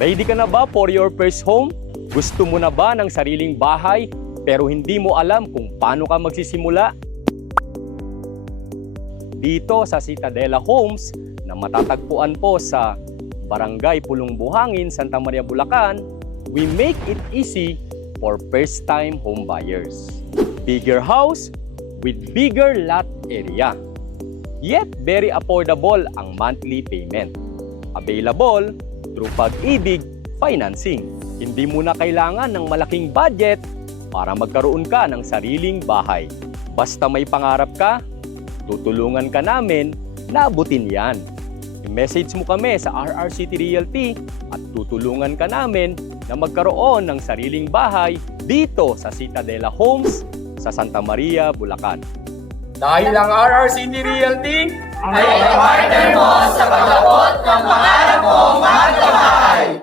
Ready ka na ba for your first home? Gusto mo na ba ng sariling bahay pero hindi mo alam kung paano ka magsisimula? Dito sa Citadela Homes na matatagpuan po sa Barangay Pulong Buhangin, Santa Maria, Bulacan, we make it easy for first-time home buyers. Bigger house with bigger lot area. Yet very affordable ang monthly payment. Available through Pag-ibig Financing. Hindi mo na kailangan ng malaking budget para magkaroon ka ng sariling bahay. Basta may pangarap ka, tutulungan ka namin na abutin yan. I-message mo kami sa RR City Realty at tutulungan ka namin na magkaroon ng sariling bahay dito sa Citadela Homes sa Santa Maria, Bulacan. Dahil ang RR City Realty ay partner mo sa pag-abot ng pangarap mo magkabahay.